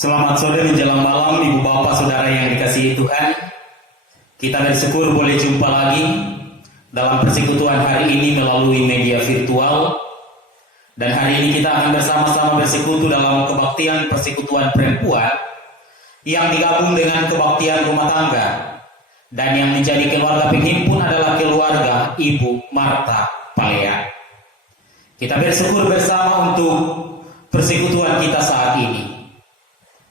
Selamat sore menjelang malam Ibu Bapak Saudara yang dikasihi Tuhan. Kita bersyukur boleh jumpa lagi dalam persekutuan hari ini melalui media virtual. Dan hari ini kita akan bersama-sama bersekutu dalam kebaktian persekutuan perempuan yang digabung dengan kebaktian rumah tangga. Dan yang menjadi keluarga penghimpun adalah keluarga Ibu Marta Palea. Kita bersyukur bersama untuk persekutuan kita saat ini.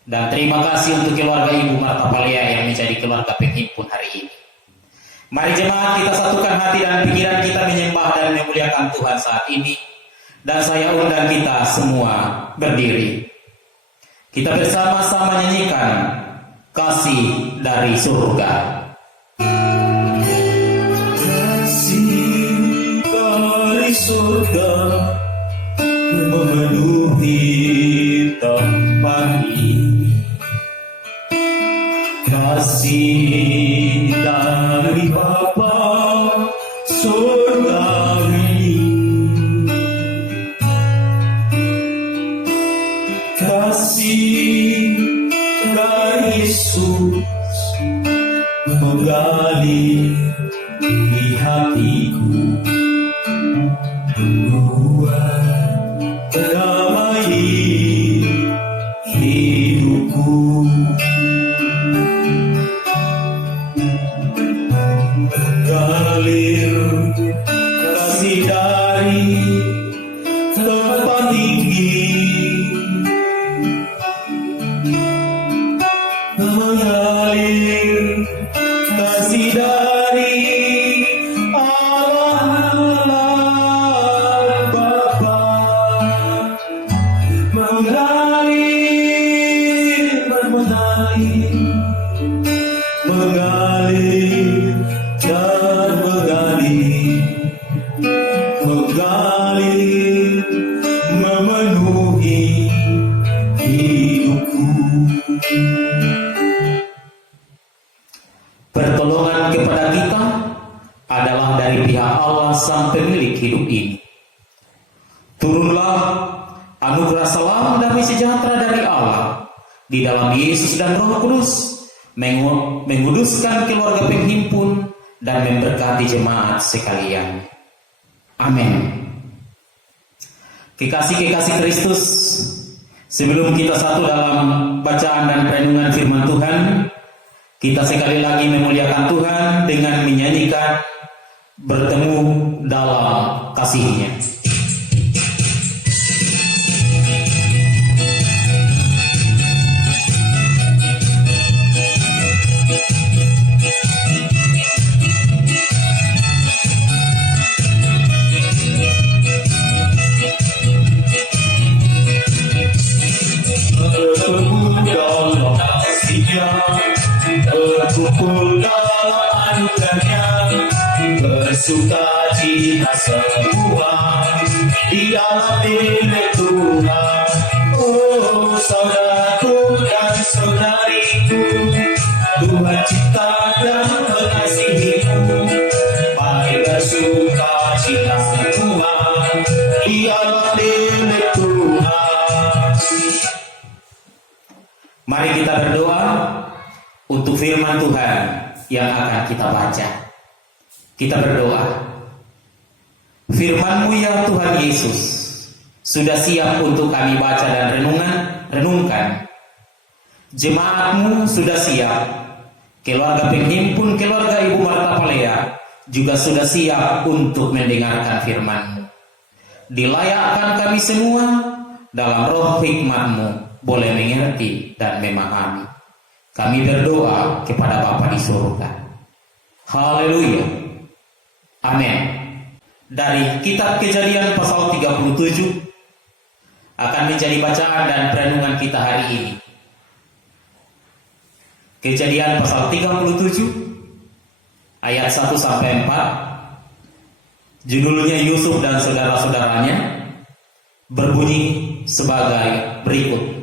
Dan terima kasih untuk keluarga Ibu Marta Palea yang menjadi keluarga penghimpun hari ini. Mari jemaat kita satukan hati dan pikiran kita menyembah dan memuliakan Tuhan saat ini. Dan saya undang kita semua berdiri. Kita bersama-sama nyanyikan Kasih dari Surga. Kasih dari surga memenuhi tempat ini. Kasih dari Bapa surgawi, kasih dari Yesus mengalir di hatiku, membuat damai hidupku. Mengalir kasih dari tempat tinggi, mengalir kasih dari Allah Bapa, mengalir dan mengalir memenuhi hidupku. Pertolongan kepada kita adalah dari pihak Allah Sang Pemilik hidup ini. Turunlah anugerah salam damai sejahtera dari Allah di dalam Yesus dan Roh Kudus, menguduskan keluarga penghimpun dan memberkati jemaat sekalian. Amin. Kekasih-kekasih Kristus, sebelum kita satu dalam bacaan dan renungan firman Tuhan, kita sekali lagi memuliakan Tuhan dengan menyanyikan Bertemu dalam Kasih-Nya. Bertemu dalam kasih-Nya, berkumpul dalam anugerah-Nya, bersuka cita semua di dalam milik Tuhan. Oh saudaraku dan saudariku, Tuhan cipta dan mengasihimu. Mari bersuka cita semua di dalam milik Tuhan. Mari kita berdoa untuk firman Tuhan yang akan kita baca. Kita berdoa. Firman-Mu ya Tuhan Yesus sudah siap untuk kami baca dan renungkan. Jemaat-Mu sudah siap. Keluarga penghimpun, keluarga Ibu Marta Palea juga sudah siap untuk mendengarkan firman-Mu. Dilayakkan kami semua dalam roh hikmat-Mu boleh mengerti dan memahami. Kami berdoa kepada Bapa di surga. Haleluya. Amin. Dari kitab Kejadian pasal 37 akan menjadi bacaan dan perenungan kita hari ini. Kejadian pasal 37 ayat 1 sampai 4. Judulnya Yusuf dan saudara-saudaranya, berbunyi sebagai berikut.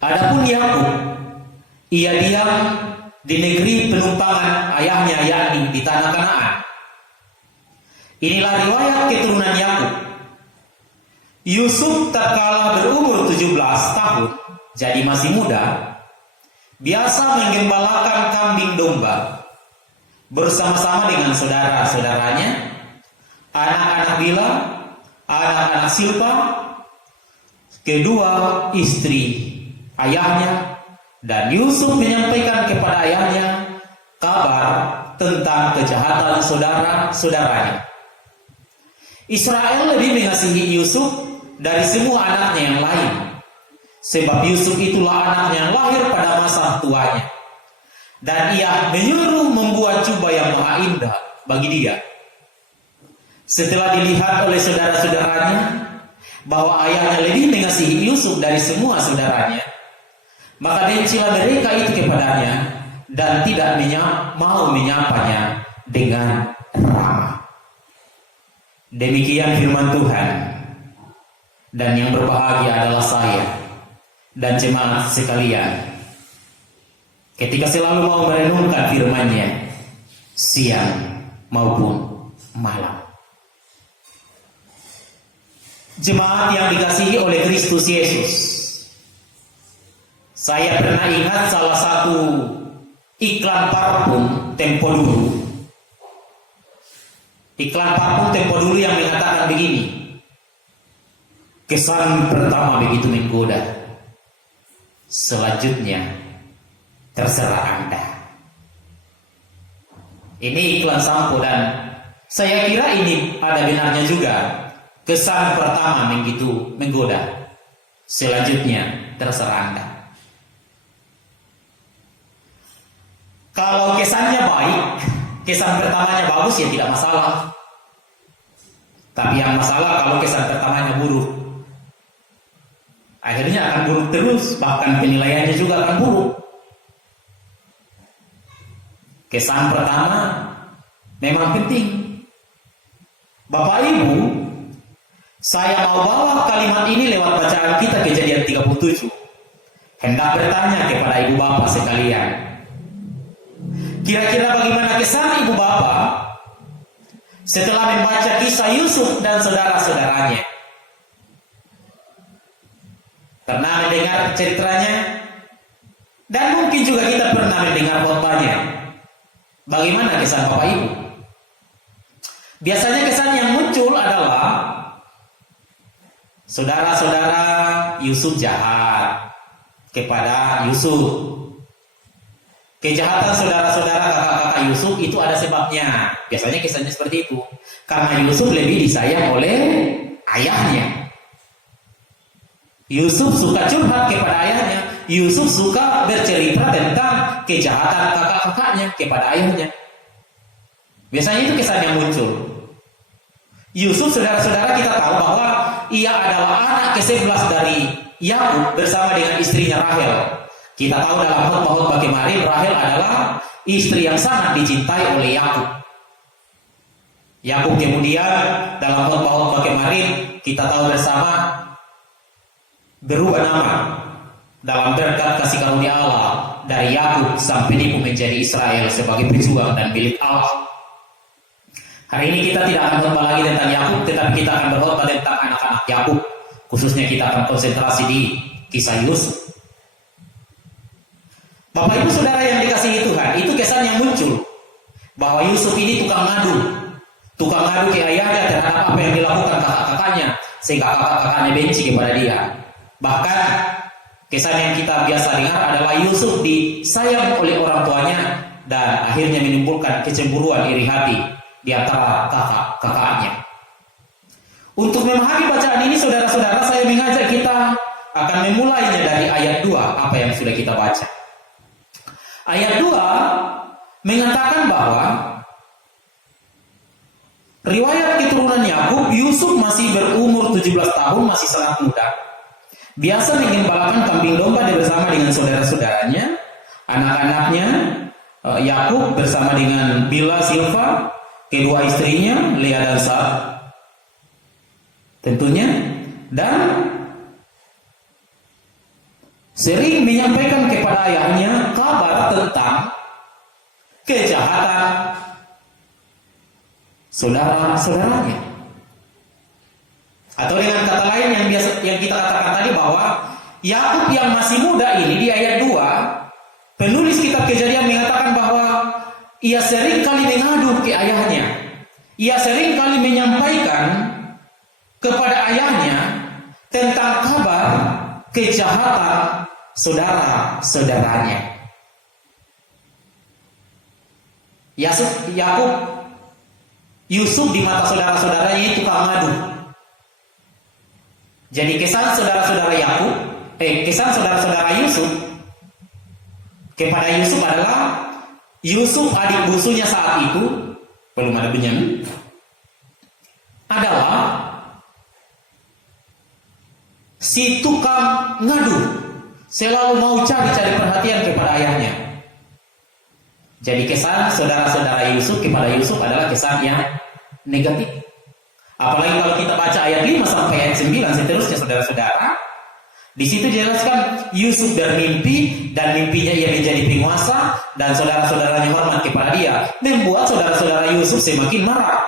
Adapun Yakub, ia diam di negeri penumpangan ayahnya, yakni di tanah Kanaan. Inilah riwayat keturunan Yakub. Yusuf tatkala berumur 17 tahun, jadi masih muda, biasa menggembalakan kambing domba bersama-sama dengan saudara-saudaranya, anak-anak Bila, anak-anak Silpa, kedua istri ayahnya, dan Yusuf menyampaikan kepada ayahnya kabar tentang kejahatan saudara-saudaranya. Israel lebih mengasihi Yusuf dari semua anaknya yang lain, sebab Yusuf itulah anaknya yang lahir pada masa tuanya, dan ia menyuruh membuat jubah yang maha indah bagi dia. Setelah dilihat oleh saudara-saudaranya bahwa ayahnya lebih mengasihi Yusuf dari semua saudaranya, maka bencilah mereka itu kepadanya dan tidak mau menyapanya dengan ramah. Demikian firman Tuhan. Dan yang berbahagia adalah saya dan jemaat sekalian ketika selalu mau merenungkan firman-Nya siang maupun malam. Jemaat yang dikasihi oleh Kristus Yesus, saya pernah ingat salah satu iklan parfum tempo dulu. Iklan parfum tempo dulu yang mengatakan begini: kesan pertama begitu menggoda, selanjutnya terserah Anda. Ini iklan sampo dan saya kira ini ada benarnya juga. Kesan pertama begitu menggoda, selanjutnya terserah Anda. Kalau kesannya baik, kesan pertamanya bagus ya tidak masalah. Tapi yang masalah kalau kesan pertamanya buruk, akhirnya akan buruk terus, bahkan penilaiannya juga akan buruk. Kesan pertama memang penting. Bapak Ibu, saya mau bawa kalimat ini lewat bacaan kita Kejadian 37. Hendak bertanya kepada ibu bapak sekalian, kira-kira bagaimana kesan ibu bapak setelah membaca kisah Yusuf dan saudara-saudaranya? Pernah mendengar ceritanya? Dan mungkin juga kita pernah mendengar khotbahnya. Bagaimana kesan Bapak Ibu? Biasanya kesan yang muncul adalah saudara-saudara Yusuf jahat kepada Yusuf. Kejahatan saudara-saudara kakak-kakak Yusuf itu ada sebabnya. Biasanya kesannya seperti itu. Karena Yusuf lebih disayang oleh ayahnya. Yusuf suka curhat kepada ayahnya. Yusuf suka bercerita tentang kejahatan kakak-kakaknya kepada ayahnya. Biasanya itu kesan yang muncul. Yusuf, saudara-saudara, kita tahu bahwa ia adalah anak ke-11 dari Yakub bersama dengan istrinya Rahel. Kita tahu dalam khotbah kemarin Rahel adalah istri yang sangat dicintai oleh Yakub. Yakub kemudian dalam khotbah kemarin kita tahu bersama berubah nama dalam berkat kasih karunia Allah dari Yakub sampai penipu menjadi Israel sebagai pejuang dan milik Allah. Hari ini kita tidak akan berkhotbah lagi tentang Yakub, tetapi kita akan berkhotbah tentang anak-anak Yakub. Khususnya kita akan konsentrasi di kisah Yusuf. Bapak Ibu Saudara yang dikasihi Tuhan, itu kesan yang muncul bahwa Yusuf ini tukang ngadu ke ayahnya terhadap apa yang dilakukan kakak-kakaknya, sehingga kakak-kakaknya benci kepada dia. Bahkan kesan yang kita biasa dengar adalah Yusuf disayang oleh orang tuanya dan akhirnya menimbulkan kecemburuan iri hati di antara kakak-kakaknya. Untuk memahami bacaan ini, saudara-saudara, saya mengajak kita akan memulainya dari ayat 2 apa yang sudah kita baca. Ayat 2 mengatakan bahwa riwayat keturunan Yakub, Yusuf masih berumur 17 tahun, masih sangat muda. Biasa menggembalakan kambing domba bersama dengan saudara-saudaranya, anak-anaknya Yakub bersama dengan Bila, Silpa, kedua istrinya Lea dan Sarah tentunya, dan sering menyampaikan kepada ayahnya kabar tentang kejahatan saudara-saudaranya. Atau dengan kata lain yang kita katakan tadi bahwa Yakub yang masih muda ini di ayat 2, penulis kitab Kejadian mengatakan bahwa ia sering kali mengadu ke ayahnya. Ia sering kali menyampaikan kepada ayahnya tentang kabar kejahatan saudara-saudaranya. Yusuf di mata saudara-saudaranya itu tukang ngadu. Jadi kesan saudara-saudara Yusuf kepada Yusuf adalah Yusuf adik bungsunya saat itu, belum ada Benyamin, adalah si tukang ngadu, selalu mau cari perhatian kepada ayahnya. Jadi kesan saudara-saudara Yusuf kepada Yusuf adalah kesan yang negatif. Apalagi kalau kita baca ayat 5 sampai ayat 9 seterusnya saudara-saudara, di situ dijelaskan Yusuf bermimpi dan mimpinya ia menjadi penguasa dan saudara-saudaranya hormat kepada dia, membuat saudara-saudara Yusuf semakin marah.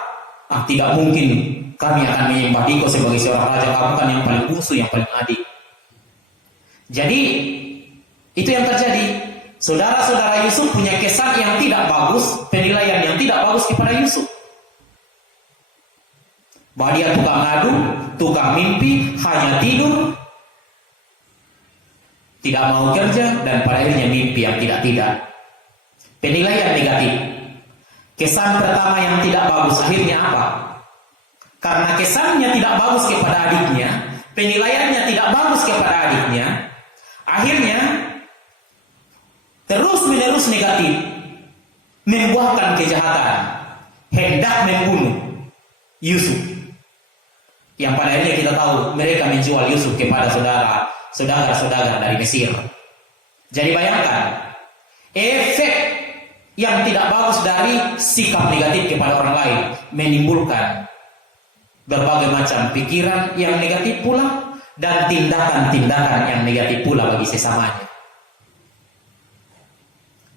Tidak mungkin kami akan menyembah engkau sebagai seorang raja, kamu kan yang paling bungsu, yang paling adik. Jadi itu yang terjadi. Saudara-saudara Yusuf punya kesan yang tidak bagus, penilaian yang tidak bagus kepada Yusuf. Bahwa dia tukang ngadu, tukang mimpi, hanya tidur, tidak mau kerja, dan pada akhirnya mimpi yang tidak-tidak. Penilaian negatif. Kesan pertama yang tidak bagus akhirnya apa? Karena kesannya tidak bagus kepada adiknya, penilaiannya tidak bagus kepada adiknya, akhirnya terus-menerus negatif, membuahkan kejahatan, hendak membunuh Yusuf. Yang pada akhirnya kita tahu mereka menjual Yusuf kepada saudara-saudara dari Mesir. Jadi bayangkan efek yang tidak bagus dari sikap negatif kepada orang lain, menimbulkan berbagai macam pikiran yang negatif pula dan tindakan-tindakan yang negatif pula bagi sesamanya.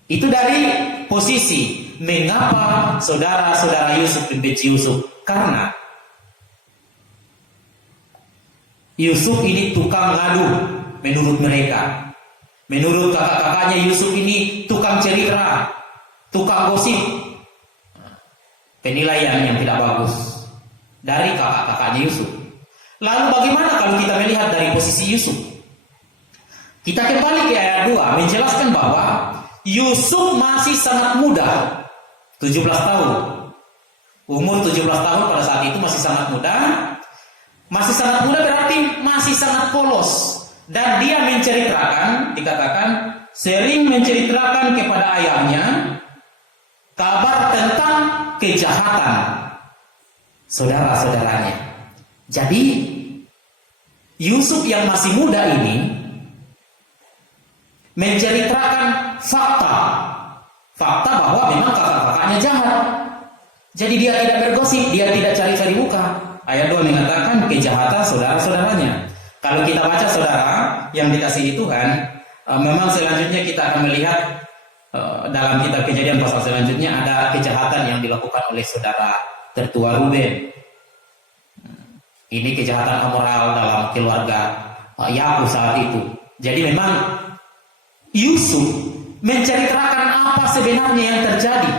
Itu dari posisi mengapa saudara-saudara Yusuf membenci Yusuf, karena Yusuf ini tukang ngadu menurut mereka. Menurut kakak-kakaknya Yusuf ini tukang cerita, tukang gosip. Penilaian yang tidak bagus dari kakak-kakaknya Yusuf. Lalu bagaimana kalau kita melihat dari posisi Yusuf? Kita kembali ke ayat 2 menjelaskan bahwa Yusuf masih sangat muda, 17 tahun. Umur 17 tahun pada saat itu masih sangat muda. Masih sangat muda berarti masih sangat polos. Dan dia menceritakan, dikatakan sering menceritakan kepada ayahnya kabar tentang kejahatan saudara-saudaranya. Jadi Yusuf yang masih muda ini menceritakan fakta bahwa memang kakak-kakaknya jahat. Jadi dia tidak bergosip, dia tidak cari-cari muka. Ayat 2 mengatakan kejahatan saudara-saudaranya. Kalau kita baca saudara yang dikasihi Tuhan, memang selanjutnya kita akan melihat dalam kitab Kejadian pasal selanjutnya ada kejahatan yang dilakukan oleh saudara tertua Ruben. Ini kejahatan amoral dalam keluarga Yakub saat itu. Jadi memang Yusuf menceritakan apa sebenarnya yang terjadi.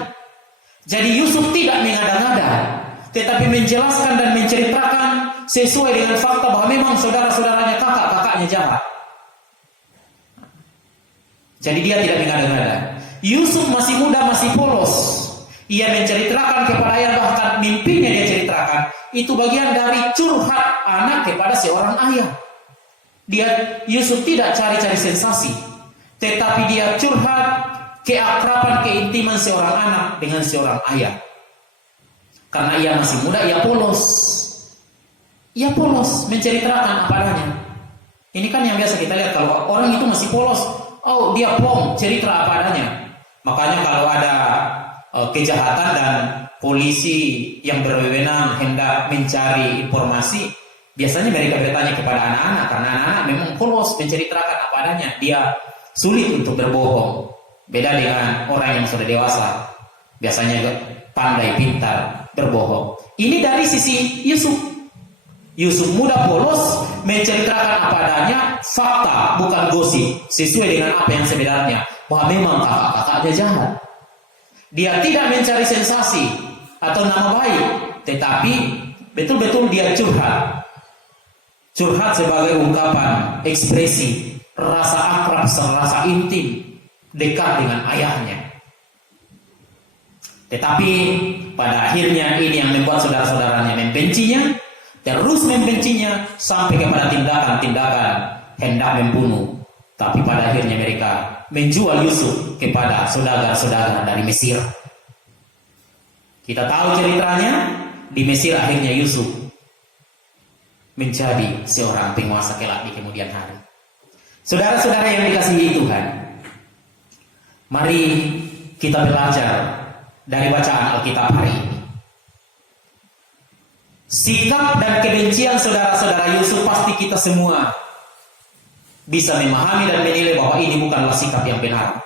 Jadi Yusuf tidak mengada-ngada, tetapi menjelaskan dan menceritakan sesuai dengan fakta bahwa memang saudara-saudaranya kakak-kakaknya jahat. Jadi dia tidak mengada-ngada. Yusuf masih muda, masih polos. Ia menceritakan kepada ayah, bahkan mimpinya dia ceritakan. Itu bagian dari curhat anak kepada seorang ayah. Yusuf tidak cari-cari sensasi, tetapi dia curhat keakraban, keintiman seorang anak dengan seorang ayah. Karena ia masih muda, ia polos. Ia polos menceritakan apa adanya. Ini kan yang biasa kita lihat, kalau orang itu masih polos, oh dia plong, cerita apa adanya. Makanya kalau ada kejahatan dan polisi yang berwenang hendak mencari informasi, biasanya mereka bertanya kepada anak-anak, karena anak-anak memang polos menceritakan apa adanya. Dia sulit untuk berbohong. Beda dengan orang yang sudah dewasa, biasanya pandai, pintar berbohong. Ini dari sisi Yusuf. Yusuf muda polos, menceritakan apa adanya, fakta bukan gosip, sesuai dengan apa yang sebenarnya, bahwa memang kakak-kakaknya jahat. Dia tidak mencari sensasi atau nama baik, tetapi betul-betul dia curhat. Curhat sebagai ungkapan, ekspresi, rasa akrab, rasa intim, dekat dengan ayahnya. Tetapi pada akhirnya ini yang membuat saudara-saudaranya membencinya, terus membencinya sampai kepada tindakan-tindakan hendak membunuh. Tapi pada akhirnya mereka menjual Yusuf kepada saudagar-saudagar dari Mesir. Kita tahu ceritanya, di Mesir akhirnya Yusuf menjadi seorang penguasa kelak di kemudian hari. Saudara-saudara yang dikasihi Tuhan, mari kita belajar dari bacaan Alkitab hari ini. Sikap dan kebencian saudara-saudara Yusuf pasti kita semua bisa memahami dan menilai bahwa ini bukanlah sikap yang benar.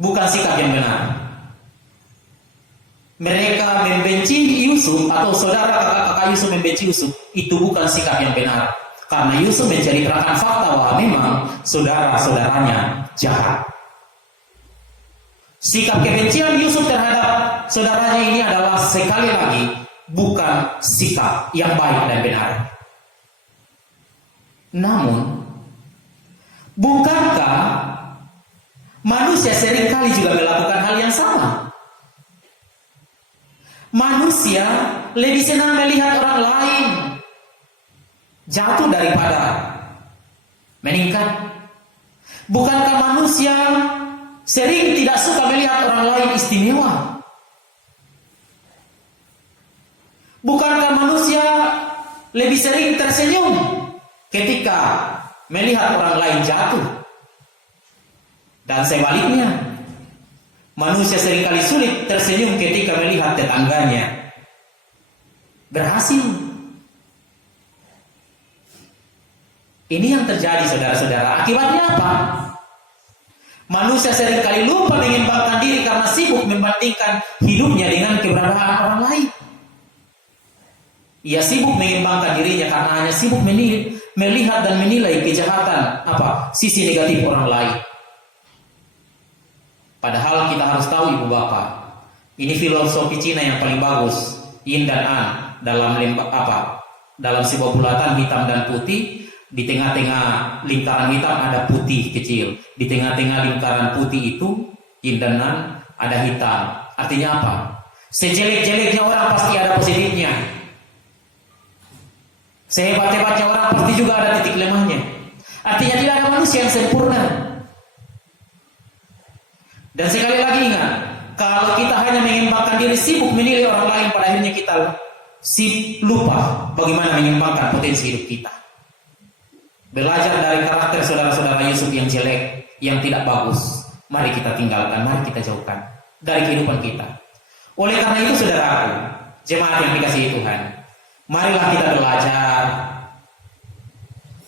Bukan sikap yang benar. Mereka membenci Yusuf atau saudara kakak-kakak Yusuf membenci Yusuf, itu bukan sikap yang benar. Karena Yusuf menceritakan fakta bahwa memang saudara-saudaranya jahat. Sikap kebencian Yusuf terhadap saudaranya ini adalah sekali lagi bukan sikap yang baik dan benar. Namun, bukankah manusia seringkali juga melakukan hal yang sama? Manusia lebih senang melihat orang lain jatuh daripada meningkat. Bukankah manusia sering tidak suka melihat orang lain istimewa? Bukankah manusia lebih sering tersenyum ketika melihat orang lain jatuh? Dan sebaliknya, manusia seringkali sulit tersenyum ketika melihat tetangganya berhasil. Ini yang terjadi saudara-saudara. Akibatnya apa? Manusia seringkali lupa mengembangkan diri karena sibuk membandingkan hidupnya dengan keberadaan orang lain. Ia sibuk mengembangkan dirinya karena hanya sibuk melihat dan menilai kejahatan, sisi negatif orang lain. Padahal kita harus tahu ibu bapak, ini filosofi Cina yang paling bagus, yin dan an, dalam sebuah bulatan hitam dan putih. Di tengah-tengah lingkaran hitam ada putih kecil. Di tengah-tengah lingkaran putih itu, yin dan yang ada hitam. Artinya apa? Sejelek-jeleknya orang pasti ada positifnya. Sehebat-hebatnya orang pasti juga ada titik lemahnya. Artinya tidak ada manusia yang sempurna. Dan sekali lagi ingat, kalau kita hanya mengembangkan diri, sibuk menilai orang lain, pada akhirnya kita lupa bagaimana mengembangkan potensi hidup kita. Belajar dari karakter saudara-saudara Yusuf yang jelek, yang tidak bagus, mari kita tinggalkan, mari kita jauhkan dari kehidupan kita. Oleh karena itu saudaraku, jemaat yang dikasihi Tuhan, marilah kita belajar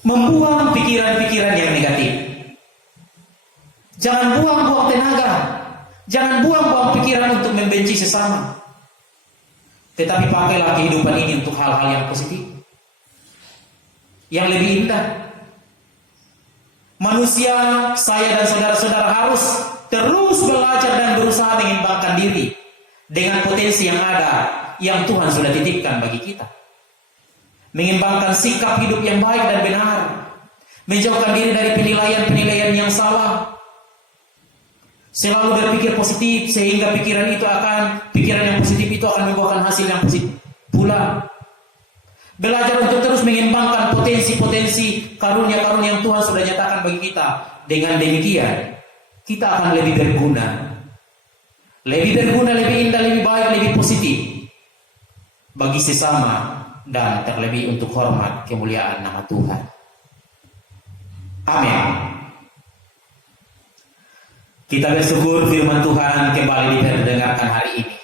membuang pikiran-pikiran yang negatif. Jangan buang-buang tenaga, jangan buang-buang pikiran untuk membenci sesama. Tetapi pakailah kehidupan ini untuk hal-hal yang positif, yang lebih indah. Manusia, saya dan saudara-saudara harus terus belajar dan berusaha mengembangkan diri dengan potensi yang ada, yang Tuhan sudah titipkan bagi kita. Mengembangkan sikap hidup yang baik dan benar, menjauhkan diri dari penilaian-penilaian yang salah. Selalu berpikir positif, sehingga pikiran yang positif itu akan membuahkan hasil yang positif pula. Belajar untuk terus mengembangkan potensi-potensi karunia-karunia yang Tuhan sudah nyatakan bagi kita. Dengan demikian, kita akan lebih berguna, lebih indah, lebih baik, lebih positif bagi sesama, dan terlebih untuk hormat kemuliaan nama Tuhan. Amin. Kita bersyukur firman Tuhan kembali diperdengarkan hari ini.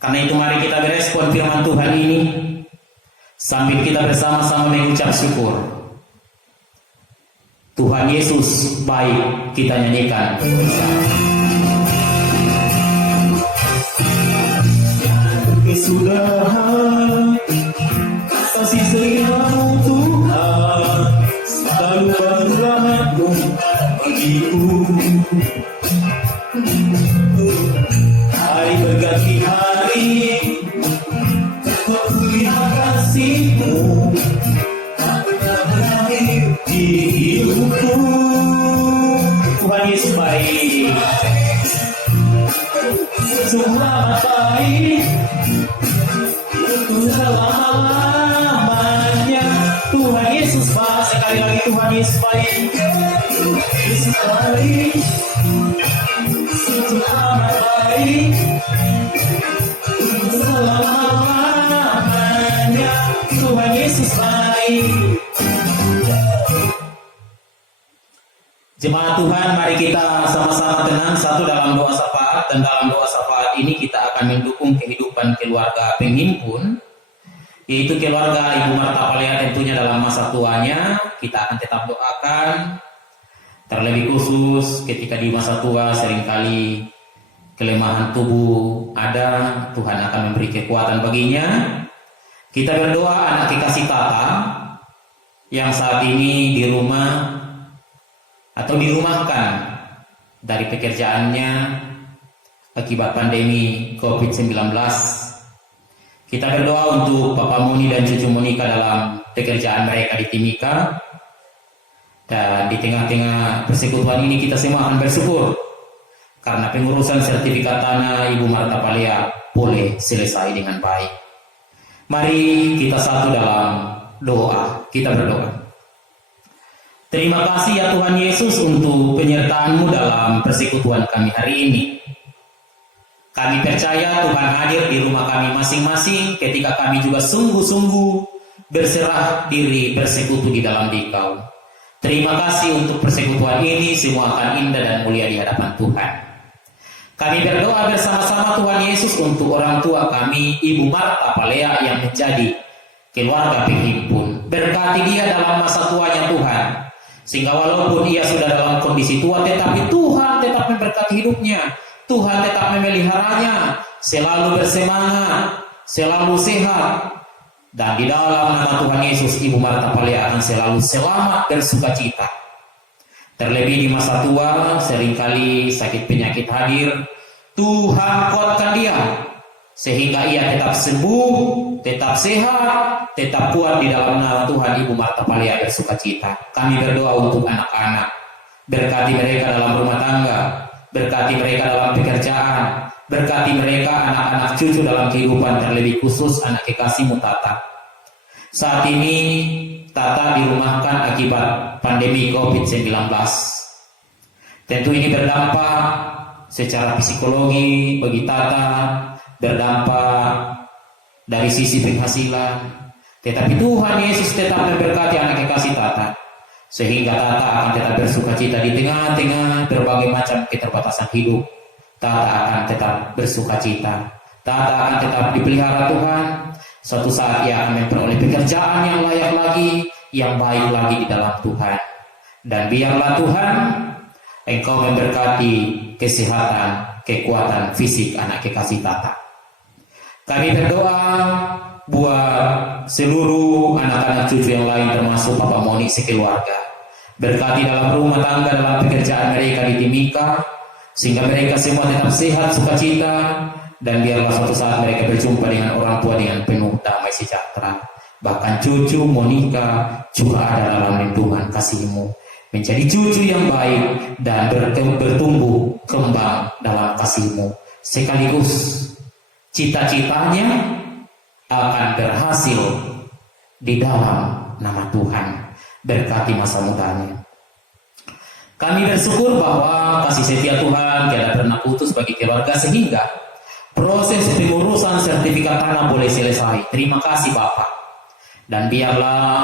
Karena itu mari kita berespon firman Tuhan ini sambil kita bersama-sama mengucap syukur. Tuhan Yesus baik, kita nyanyikan bersama. saudara, kasih sayang Tuhan selalu berlaku bagiku. Hari berganti hari, kau lihat kasih-Mu tak pernah berakhir di hidupku. Tuhan Yesus baik, Selamat baik selama-lamanya. Tuhan Yesus baik, sekali lagi Tuhan Yesus baik. Yesus baik, selamat baik Selama-lamanya Tuhan Yesus baik. Jemaat Tuhan, mari kita sama-sama tenang satu dalam doa syafaat, dan dalam doa syafaat ini kita akan mendukung kehidupan keluarga penghimpun, yaitu keluarga Ibu Marta Palea tentunya dalam masa tuanya. Kita akan tetap doakan, terlebih khusus ketika di masa tua seringkali kelemahan tubuh ada, Tuhan akan memberi kekuatan baginya. Kita berdoa anak kekasih Tata yang saat ini di rumah atau dirumahkan dari pekerjaannya akibat pandemi COVID-19. Kita berdoa untuk Papa Moni dan cucu Monika dalam pekerjaan mereka di Timika. Dan di tengah-tengah persekutuan ini kita semua akan bersyukur karena pengurusan sertifikat tanah Ibu Marta Palea boleh selesai dengan baik. Mari kita satu dalam doa, kita berdoa. Terima kasih ya Tuhan Yesus untuk penyertaan-Mu dalam persekutuan kami hari ini. Kami percaya Tuhan hadir di rumah kami masing-masing ketika kami juga sungguh-sungguh berserah diri bersekutu di dalam Dikau. Terima kasih untuk persekutuan ini, semua akan indah dan mulia di hadapan Tuhan. Kami berdoa bersama-sama Tuhan Yesus untuk orang tua kami, Ibu Marta Palea yang menjadi keluarga penghimpun. Berkati dia dalam masa tuanya Tuhan, sehingga walaupun ia sudah dalam kondisi tua, tetapi Tuhan tetap memberkati hidupnya. Tuhan tetap memeliharanya, selalu bersemangat, selalu sehat. Dan di dalam nama Tuhan Yesus, Ibu Marta Palea akan selalu selamat dan sukacita. Terlebih di masa tua, seringkali sakit penyakit hadir. Tuhan kuatkan dia, sehingga ia tetap sembuh, tetap sehat, tetap kuat di dalam nama Tuhan. Ibu Marta Palea bersukacita. Kami berdoa untuk anak-anak, berkati mereka dalam rumah tangga, berkati mereka dalam pekerjaan, berkati mereka anak-anak cucu dalam kehidupan, terlebih khusus anak kekasih-Mu Tata. Saat ini Tata dirumahkan akibat pandemi COVID-19. Tentu ini berdampak secara psikologi bagi Tata, berdampak dari sisi penghasilan. Tetapi Tuhan Yesus tetap memberkati anak kekasih Tata, sehingga Tata akan tetap bersukacita di tengah-tengah berbagai macam keterbatasan hidup. Tata akan tetap bersukacita. Tata akan tetap dipelihara Tuhan. Suatu saat ia akan memperoleh pekerjaan yang layak lagi, yang baik lagi di dalam Tuhan. Dan biarlah Tuhan, Engkau memberkati kesehatan, kekuatan fisik anak kekasih Tata. Kami berdoa buat seluruh anak-anak cucu yang lain, termasuk Papa Moni sekeluarga. Berkati dalam rumah tangga, dalam pekerjaan mereka di Timika, sehingga mereka semua tetap sehat, sukacita, dan biarlah suatu saat mereka berjumpa dengan orang tua dengan penuh damai sejahtera. Bahkan cucu Monika juga ada dalam lindungan kasih-Mu, menjadi cucu yang baik dan bertumbuh kembang dalam kasih-Mu. Sekaligus cita-citanya akan berhasil di dalam nama Tuhan. Berkati masa mudanya. Kami bersyukur bahwa kasih setia Tuhan tidak pernah putus bagi keluarga, sehingga proses pengurusan sertifikat tanah boleh selesai. Terima kasih Bapak. Dan biarlah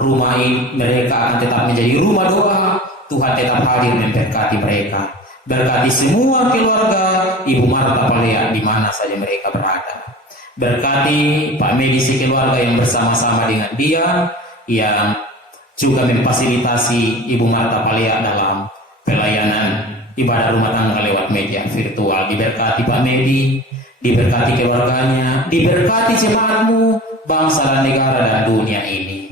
rumah ini mereka akan tetap menjadi rumah doa. Tuhan tetap hadir memberkati mereka. Berkati semua keluarga Ibu Marta Palea di mana saja mereka berada. Berkati Pak Medisi keluarga yang bersama-sama dengan dia, yang juga memfasilitasi Ibu Marta Palea dalam pelayanan ibadah rumah tangga lewat media virtual. Diberkati Pak Medi, diberkati keluarganya, diberkati jemaatmu, bangsa dan negara dan dunia ini.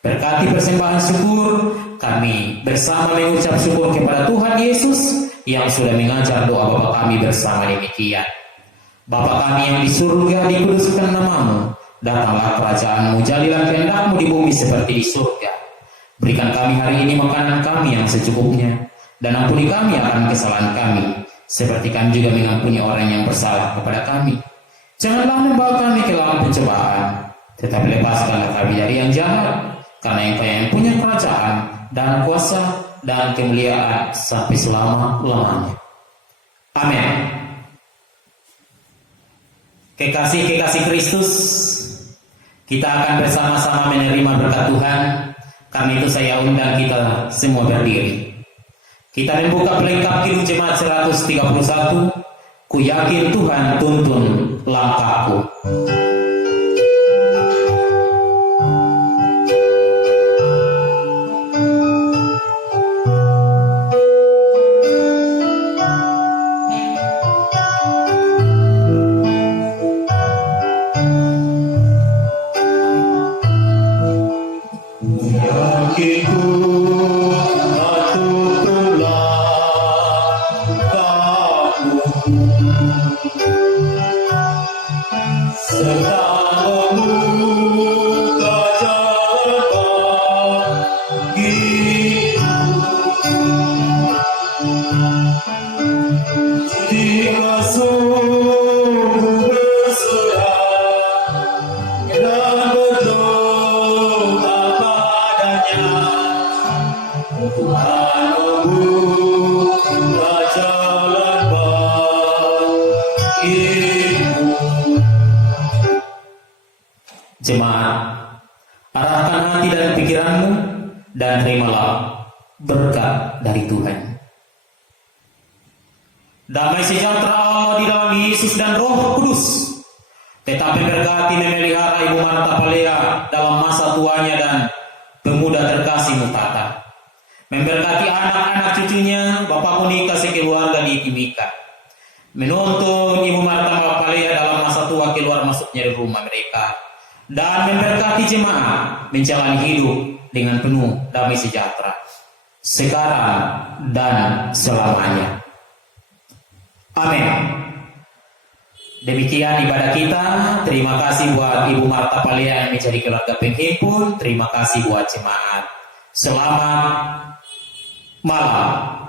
Berkati persembahan syukur, kami bersama mengucap syukur kepada Tuhan Yesus yang sudah mengajar doa Bapa kami bersama demikian. Bapa kami yang di surga, dikuduskan namamu, datanglah kerajaanmu, jadilah kehendakmu di bumi seperti di surga. Berikan kami hari ini makanan kami yang secukupnya, dan ampuni kami akan kesalahan kami, seperti kami juga mengampuni orang yang bersalah kepada kami. Janganlah membawa kami ke dalam pencobaan, tetapi lepaskanlah kami dari yang jahat, karena Engkau yang punya kerajaan dan kuasa dan kemuliaan sampai selama-lamanya. Amin. Kekasih-kekasih Kristus, kita akan bersama-sama menerima berkat Tuhan. Karena itu saya undang kita semua berdiri. Kita membuka pelengkap Kidung Jemaat 131. Ku yakin Tuhan tuntun langkahku. Jemaat, arahkan hati dan pikiranmu dan terimalah berkat dari Tuhan. Damai sejahtera Allah di dalam Yesus dan Roh Kudus tetap memberkati memelihara Ibu Marta Palea dalam masa tuanya dan pemuda terkasih Mutata. Memberkati anak-anak cucunya, Bapak Monika sekeluarga di Timika. Menuntun Ibu Marta Palea dalam masa tua keluar masuknya di rumah mereka. Dan memberkati jemaat menjalani hidup dengan penuh damai sejahtera sekarang dan selamanya. Amin. Demikian ibadah kita. Terima kasih buat Ibu Marta Palea yang menjadi keluarga penghimpun. Terima kasih buat jemaat. Selamat malam.